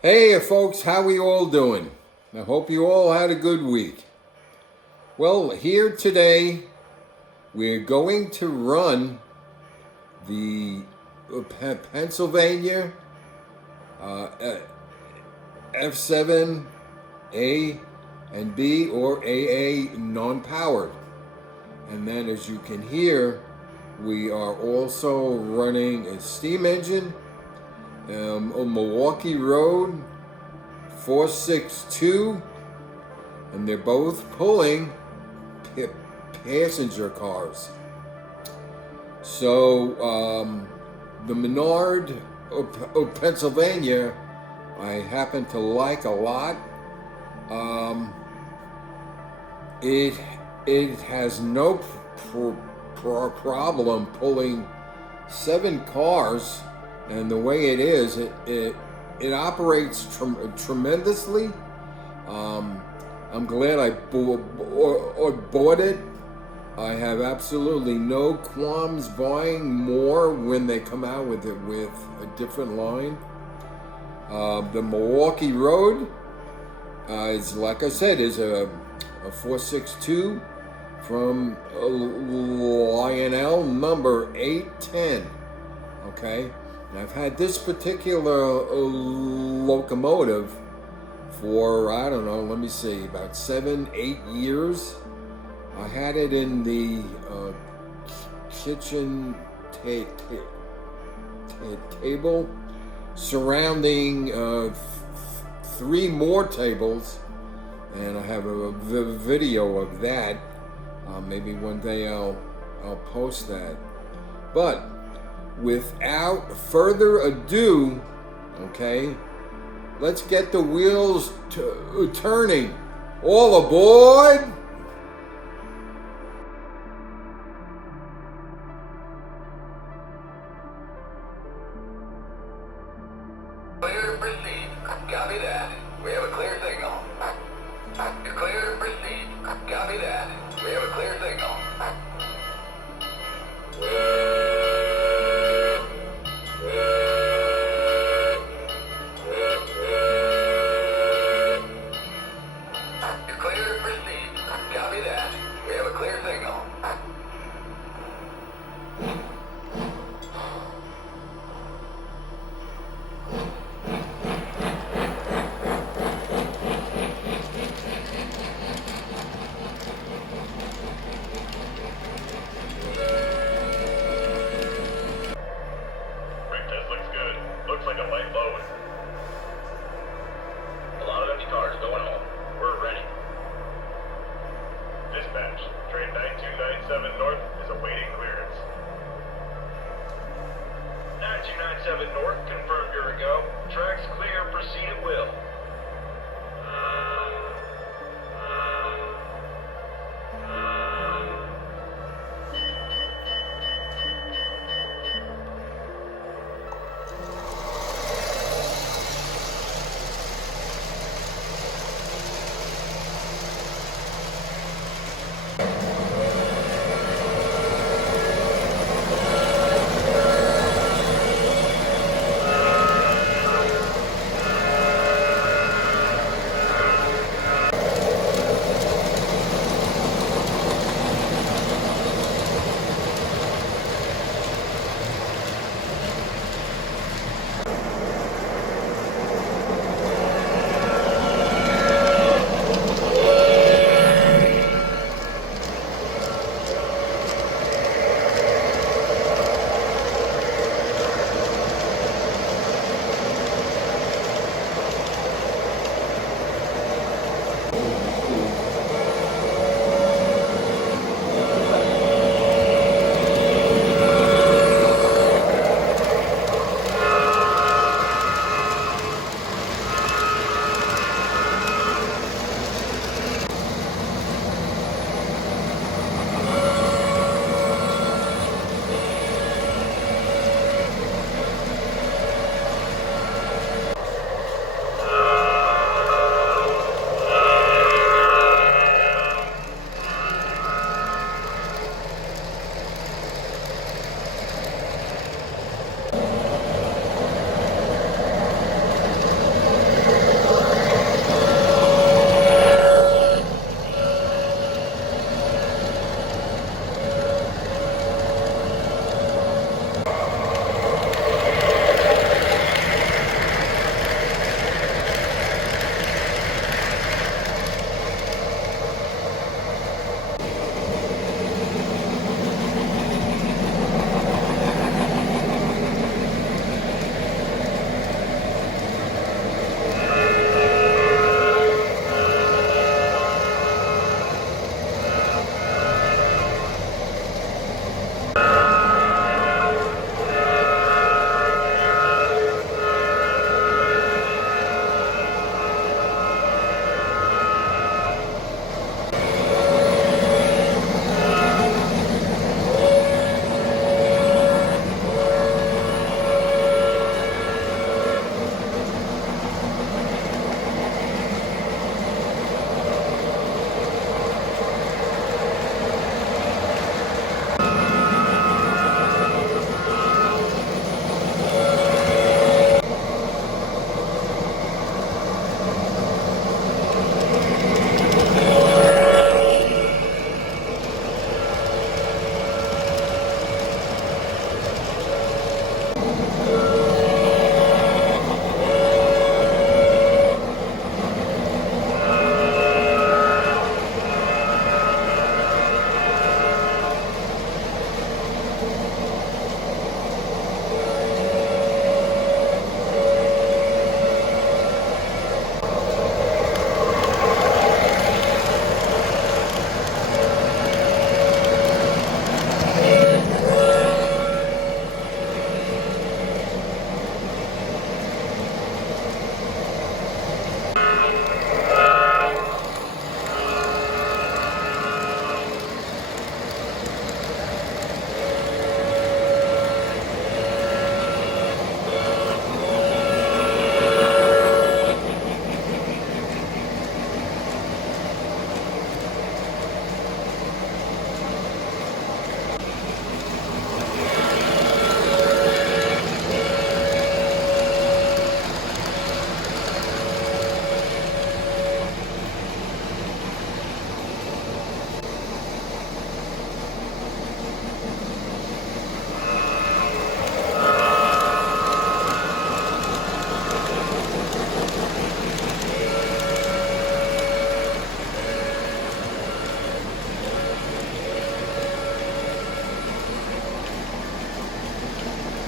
Hey folks, how we all doing? I hope you all had a good week. Well, here today we're going to run the Pennsylvania F-7 A and B or AA non-powered. And then as you can hear, we are also running a steam engine, a Milwaukee Road 462, and they're both pulling passenger cars. So the Menard of Pennsylvania, I happen to like a lot. It has no problem pulling 7 cars, and the way it is, it operates tremendously. I'm glad I bought it. I have absolutely no qualms buying more when they come out with it with a different line. The Milwaukee Road is, like I said, is a 462 from Lionel number 810. Okay, and I've had this particular locomotive for, I don't know, let me see, about 7-8 years. I had it in the kitchen table surrounding 3 more tables, and I have a video of that. Maybe one day I'll post that. But without further ado, okay, let's get the wheels turning. All aboard! Clear to proceed. Copy that. We have a clear signal. You're clear to proceed. Copy that. We have a clear signal. You're clear to proceed. Copy that. We have a clear signal. Looks like a light load. A lot of empty cars going home. We're ready. Dispatch, train 9297 north is awaiting clearance. 9297 north,